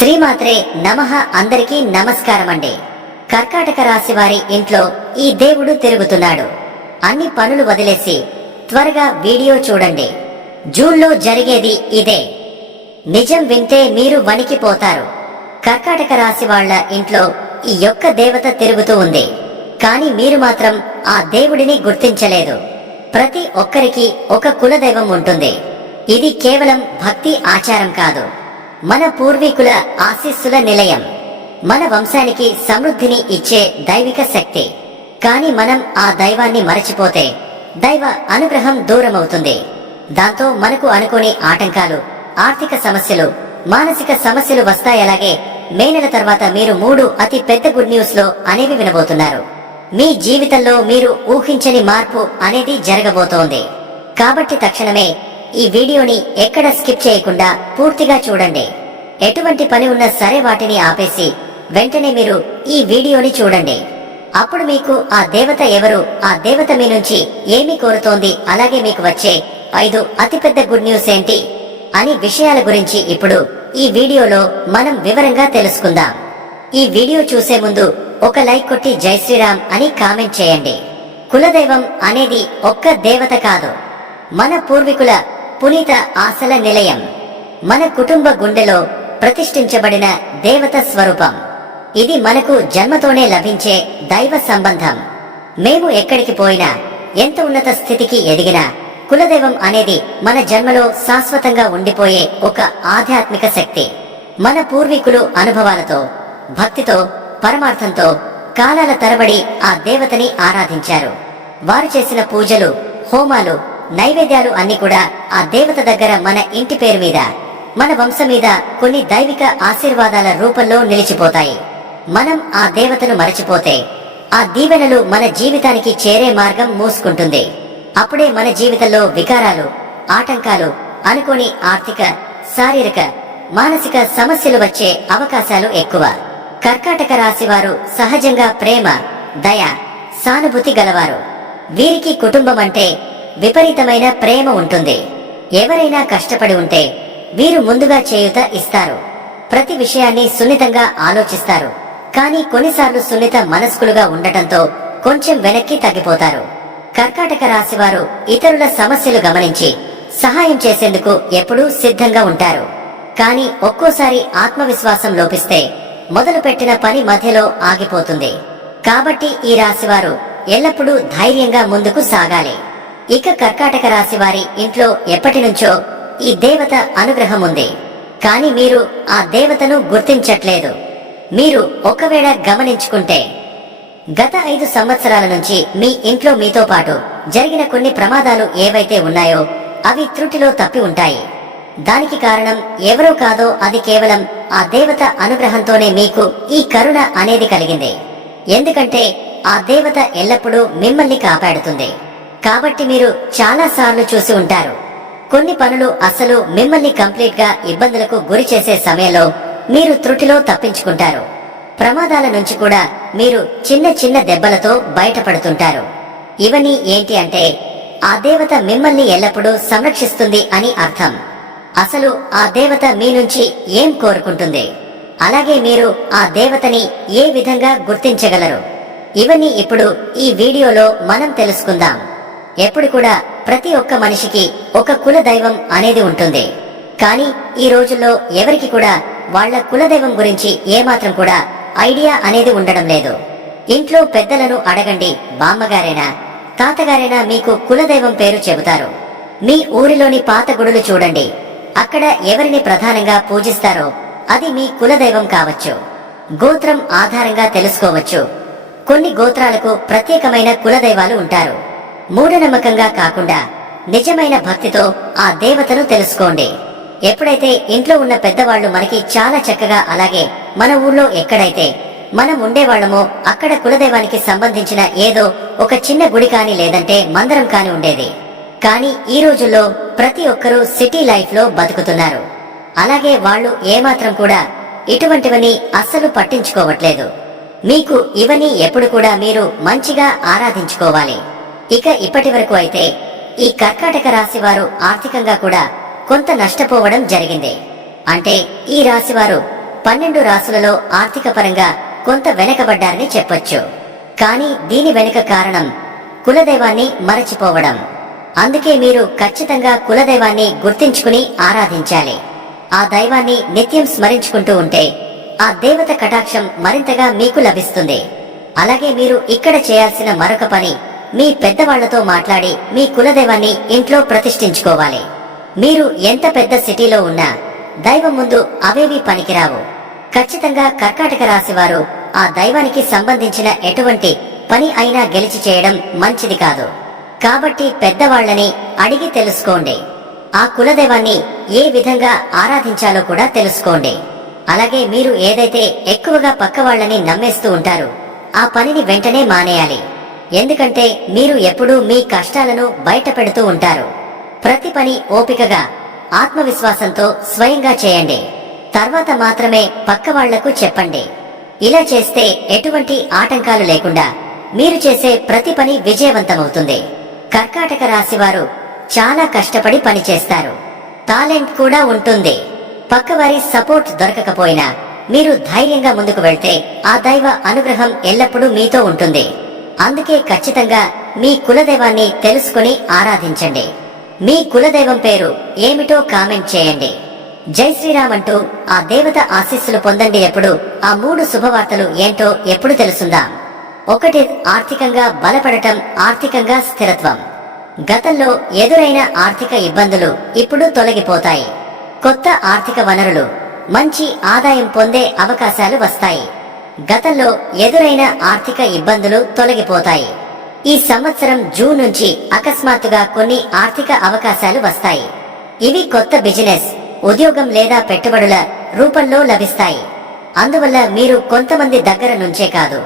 శ్రీమాత్రే నమః. అందరికీ నమస్కారమండి. కర్కాటక రాశి వారి ఇంట్లో ఈ దేవుడు తిరుగుతున్నాడు. అన్ని పనులు వదిలేసి త్వరగా వీడియో చూడండి. జూన్లో జరిగేది ఇదే. నిజం వింటే మీరు వణికిపోతారు. కర్కాటక రాశి వాళ్ళ ఇంట్లో ఈ యొక్క దేవత తిరుగుతూ ఉంది. కానీ మీరు మాత్రం ఆ దేవుడిని గుర్తించలేదు. ప్రతి ఒక్కరికి ఒక కులదైవం ఉంటుంది. ఇది కేవలం భక్తి ఆచారం కాదు, మన పూర్వీకుల ఆశీస్సుల నిలయం, మన వంశానికి సమృద్ధిని ఇచ్చే దైవిక శక్తి. కాని మనం ఆ దైవాన్ని మరచిపోతే దైవ అనుగ్రహం దూరమవుతుంది. దాంతో మనకు అనుకోని ఆటంకాలు, ఆర్థిక సమస్యలు, మానసిక సమస్యలు వస్తాయి. అలాగే మే నెల తర్వాత మీరు 3 అతి పెద్ద గుడ్ న్యూస్ లో అనేవి వినబోతున్నారు. మీ జీవితంలో మీరు ఊహించని మార్పు అనేది జరగబోతోంది. కాబట్టి తక్షణమే ఈ వీడియోని ఎక్కడ స్కిప్ చేయకుండా పూర్తిగా చూడండి. ఎటువంటి పని ఉన్నా సరే వాటిని ఆపేసి వెంటనే మీరు ఈ వీడియోని చూడండి. అప్పుడు మీకు ఆ దేవత ఎవరు, ఆ దేవత మీ నుంచి ఏమి కోరుతోంది, అలాగే మీకు వచ్చే 5 అతిపెద్ద గుడ్ న్యూస్ ఏంటి అని విషయాల గురించి ఇప్పుడు ఈ వీడియోలో మనం వివరంగా తెలుసుకుందాం. ఈ వీడియో చూసే ముందు ఒక లైక్ కొట్టి జై శ్రీరామ్ అని కామెంట్ చేయండి. కులదైవం అనేది ఒక్క దేవత కాదు, మన పూర్వీకుల పునీత ఆశల నిలయం, మన కుటుంబ గుండెలో ప్రతిష్ఠించబడిన దేవత స్వరూపం. ఇది మనకు జన్మతోనే లభించే దైవ సంబంధం. మేము ఎక్కడికి పోయినా, ఎంత ఉన్నత స్థితికి ఎదిగినా కులదైవం అనేది మన జన్మలో శాశ్వతంగా ఉండిపోయే ఒక ఆధ్యాత్మిక శక్తి. మన పూర్వీకులు అనుభవాలతో, భక్తితో, పరమార్థంతో కాలాల తరబడి ఆ దేవతని ఆరాధించారు. వారు చేసిన పూజలు, హోమాలు, నైవేద్యాలు అన్ని కూడా ఆ దేవత దగ్గర మన ఇంటి పేరు మీద, మన వంశం మీద కొన్ని దైవిక ఆశీర్వాదాల రూపంలో నిలిచిపోతాయి. మనం ఆ దేవతను మరచిపోతే ఆ దీవెనలు మన జీవితానికి చేరే మార్గం మూసుకుంటుంది. అప్పుడే మన జీవితంలో వికారాలు, ఆటంకాలు, అనుకోని ఆర్థిక, శారీరక, మానసిక సమస్యలు వచ్చే అవకాశాలు ఎక్కువ. కర్కాటక రాశి వారు సహజంగా ప్రేమ, దయ, సానుభూతి గలవారు. వీరికి కుటుంబం అంటే విపరీతమైన ప్రేమ ఉంటుంది. ఎవరైనా కష్టపడి ఉంటే వీరు ముందుగా చేయూత ఇస్తారు. ప్రతి విషయాన్ని సున్నితంగా ఆలోచిస్తారు. కానీ కొన్నిసార్లు సున్నిత మనస్కులుగా ఉండటంతో కొంచెం వెనక్కి తగ్గిపోతారు. కర్కాటక రాశి వారు ఇతరుల సమస్యలు గమనించి సహాయం చేసేందుకు ఎప్పుడూ సిద్ధంగా ఉంటారు. కానీ ఒక్కోసారి ఆత్మవిశ్వాసం లోపిస్తే మొదలుపెట్టిన పని మధ్యలో ఆగిపోతుంది. కాబట్టి ఈ రాశివారు ఎల్లప్పుడూ ధైర్యంగా ముందుకు సాగాలి. ఇక కర్కాటక రాశి వారి ఇంట్లో ఎప్పటి నుంచో ఈ దేవత అనుగ్రహం ఉంది. కానీ మీరు ఆ దేవతను గుర్తించట్లేదు. మీరు ఒకవేళ గమనించుకుంటే గత 5 సంవత్సరాల నుంచి మీ ఇంట్లో మీతో పాటు జరిగిన కొన్ని ప్రమాదాలు ఏవైతే ఉన్నాయో అవి త్రుటిలో తప్పి ఉంటాయి. దానికి కారణం ఎవరో కాదో, అది కేవలం ఆ దేవత అనుగ్రహంతోనే మీకు ఈ కరుణ అనేది కలిగింది. ఎందుకంటే ఆ దేవత ఎల్లప్పుడూ మిమ్మల్ని కాపాడుతుంది. కాబట్టి మీరు చాలా సార్లు చూసి ఉంటారు, కొన్ని పనులు అసలు మిమ్మల్ని కంప్లీట్ గా ఇబ్బందులకు గురి చేసే సమయంలో మీరు త్రుటిలో తప్పించుకుంటారు. ప్రమాదాల నుంచి కూడా మీరు చిన్న చిన్న దెబ్బలతో బయటపడుతుంటారు. ఇవన్నీ ఏంటి అంటే ఆ దేవత మిమ్మల్ని ఎల్లప్పుడూ సంరక్షిస్తుంది అని అర్థం. అసలు ఆ దేవత మీ నుంచి ఏం కోరుకుంటుంది, అలాగే మీరు ఆ దేవతని ఏ విధంగా గుర్తించగలరు, ఇవన్నీ ఇప్పుడు ఈ వీడియోలో మనం తెలుసుకుందాం. ఎప్పుడు కూడా ప్రతి ఒక్క మనిషికి ఒక కుల దైవం అనేది ఉంటుంది. కానీ ఈ రోజుల్లో ఎవరికి కూడా వాళ్ళ కులదైవం గురించి ఏమాత్రం కూడా ఐడియా అనేది ఉండడం లేదు. ఇంట్లో పెద్దలను అడగండి, బామ్మగారైనా తాతగారైనా మీకు కులదైవం పేరు చెబుతారు. మీ ఊరిలోని పాత గుడులు చూడండి, అక్కడ ఎవరిని ప్రధానంగా పూజిస్తారో అది మీ కులదైవం కావచ్చు. గోత్రం ఆధారంగా తెలుసుకోవచ్చు. కొన్ని గోత్రాలకు ప్రత్యేకమైన కులదైవాలు ఉంటారు. మూఢనమ్మకంగా కాకుండా నిజమైన భక్తితో ఆ దేవతను తెలుసుకోండి. ఎప్పుడైతే ఇంట్లో ఉన్న పెద్దవాళ్లు మనకి చాలా చక్కగా, అలాగే మన ఊర్లో ఎక్కడైతే మనం ఉండేవాళ్లమో అక్కడ కులదైవానికి సంబంధించిన ఏదో ఒక చిన్న గుడి కాని లేదంటే మందిరం కాని ఉండేది. కానీ ఈ రోజుల్లో ప్రతి ఒక్కరూ సిటీ లైఫ్ లో బతుకుతున్నారు. అలాగే వాళ్ళు ఏమాత్రం కూడా ఇటువంటివన్నీ అస్సలు పట్టించుకోవట్లేదు. మీకు ఇవన్నీ ఎప్పుడు కూడా మీరు మంచిగా ఆరాధించుకోవాలి. ఇక ఇప్పటి వరకు అయితే ఈ కర్కాటక రాశి వారు ఆర్థికంగా కూడా కొంత నష్టపోవడం జరిగింది. అంటే ఈ రాశివారు 12 రాశులలో ఆర్థిక పరంగా కొంత వెనకబడ్డారని చెప్పొచ్చు. కానీ దీని వెనుక కారణం కులదైవాన్ని మరచిపోవడం. అందుకే మీరు ఖచ్చితంగా కులదైవాన్ని గుర్తించుకుని ఆరాధించాలి. ఆ దైవాన్ని నిత్యం స్మరించుకుంటూ ఉంటే ఆ దేవత కటాక్షం మరింతగా మీకు లభిస్తుంది. అలాగే మీరు ఇక్కడ చేయాల్సిన మరొక పని, మీ పెద్దవాళ్లతో మాట్లాడి మీ కులదైవాన్ని ఇంట్లో ప్రతిష్ఠించుకోవాలి. మీరు ఎంత పెద్ద సిటీలో ఉన్నా దైవం ముందు అవేవి పనికిరావు. ఖచ్చితంగా కర్కాటక రాశి వారు ఆ దైవానికి సంబంధించిన ఎటువంటి పని అయినా గెలిచి చేయడం మంచిది కాదు. కాబట్టి పెద్దవాళ్లని అడిగి తెలుసుకోండి. ఆ కులదైవాన్ని ఏ విధంగా ఆరాధించాలో కూడా తెలుసుకోండి. అలాగే మీరు ఏదైతే ఎక్కువగా పక్కవాళ్లని నమ్మేస్తూ ఉంటారో ఆ పనిని వెంటనే మానేయాలి. ఎందుకంటే మీరు ఎప్పుడూ మీ కష్టాలను బయట పెడుతూ ఉంటారు. ప్రతి పని ఓపికగా, ఆత్మవిశ్వాసంతో స్వయంగా చేయండి. తర్వాత మాత్రమే పక్కవాళ్లకు చెప్పండి. ఇలా చేస్తే ఎటువంటి ఆటంకాలు లేకుండా మీరు చేసే ప్రతి పని విజయవంతమవుతుంది. కర్కాటక రాశివారు చాలా కష్టపడి పనిచేస్తారు. టాలెంట్ కూడా ఉంటుంది. పక్కవారి సపోర్ట్ దొరకకపోయినా మీరు ధైర్యంగా ముందుకు వెళ్తే ఆ దైవ అనుగ్రహం ఎల్లప్పుడూ మీతో ఉంటుంది. అందుకే ఖచ్చితంగా మీ కులదైవాన్ని తెలుసుకుని ఆరాధించండి. మీ కులదైవం పేరు ఏమిటో కామెంట్ చేయండి. జై శ్రీరామ్ అంటూ ఆ దేవత ఆశీస్సులు పొందండి. ఎప్పుడు ఆ 3 శుభవార్తలు ఏంటో ఎప్పుడు తెలుసుందాం. 1. ఆర్థికంగా బలపడటం, ఆర్థికంగా స్థిరత్వం. గతంలో ఎదురైన ఆర్థిక ఇబ్బందులు ఇప్పుడు తొలగిపోతాయి. కొత్త ఆర్థిక వనరులు, మంచి ఆదాయం పొందే అవకాశాలు వస్తాయి. గతంలో ఎదురైన ఆర్థిక ఇబ్బందులు తొలగిపోతాయి. ఈ సంవత్సరం జూన్ నుంచి అకస్మాత్తుగా కొన్ని ఆర్థిక అవకాశాలు వస్తాయి. ఇవి కొత్త బిజినెస్, ఉద్యోగం లేదా పెట్టుబడుల రూపంలో లభిస్తాయి. అందువల్ల మీరు కొంతమంది దగ్గర నుంచే కాదు,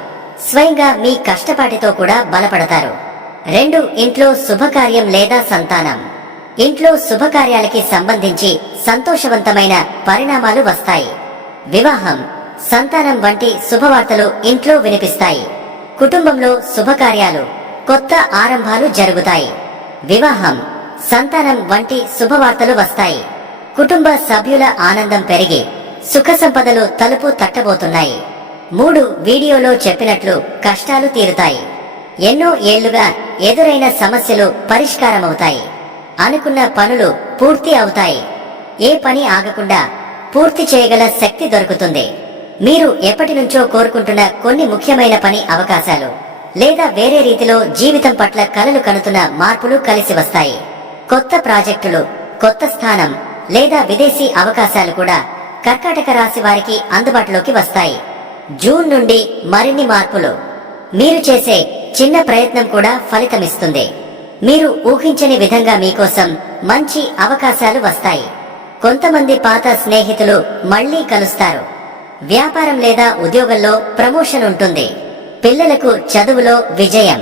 స్వయంగా మీ కష్టపాటితో కూడా బలపడతారు. 2. ఇంట్లో శుభకార్యం లేదా సంతానం. ఇంట్లో శుభకార్యాలకి సంబంధించి సంతోషవంతమైన పరిణామాలు వస్తాయి. వివాహం, సంతానం వంటి శుభవార్తలు ఇంట్లో వినిపిస్తాయి. కుటుంబంలో శుభకార్యాలు, కొత్త ఆరంభాలు జరుగుతాయి. వివాహం, సంతానం వంటి శుభవార్తలు వస్తాయి. కుటుంబ సభ్యుల ఆనందం పెరిగి సుఖ సంపదలు తలుపు తట్టబోతున్నాయి. 3. వీడియోలో చెప్పినట్లు కష్టాలు తీరుతాయి. ఎన్నో ఏళ్లుగా ఎదురైన సమస్యలు పరిష్కారమవుతాయి. అనుకున్న పనులు పూర్తి అవుతాయి. ఏ పని ఆగకుండా పూర్తి చేయగల శక్తి దొరుకుతుంది. మీరు ఎప్పటి నుంచో కోరుకుంటున్న కొన్ని ముఖ్యమైన పని అవకాశాలు లేదా వేరే రీతిలో జీవితం పట్ల కలలు కనుతున్న మార్పులు కలిసి వస్తాయి. కొత్త ప్రాజెక్టులు, కొత్త స్థానం లేదా విదేశీ అవకాశాలు కూడా కర్కాటక రాశి వారికి అందుబాటులోకి వస్తాయి. జూన్ నుండి మరిన్ని మార్పులు. మీరు చేసే చిన్న ప్రయత్నం కూడా ఫలితమిస్తుంది. మీరు ఊహించని విధంగా మీకోసం మంచి అవకాశాలు వస్తాయి. కొంతమంది పాత స్నేహితులు మళ్లీ కలుస్తారు. వ్యాపారం లేదా ఉద్యోగంలో ప్రమోషన్ ఉంటుంది. పిల్లలకు చదువులో విజయం.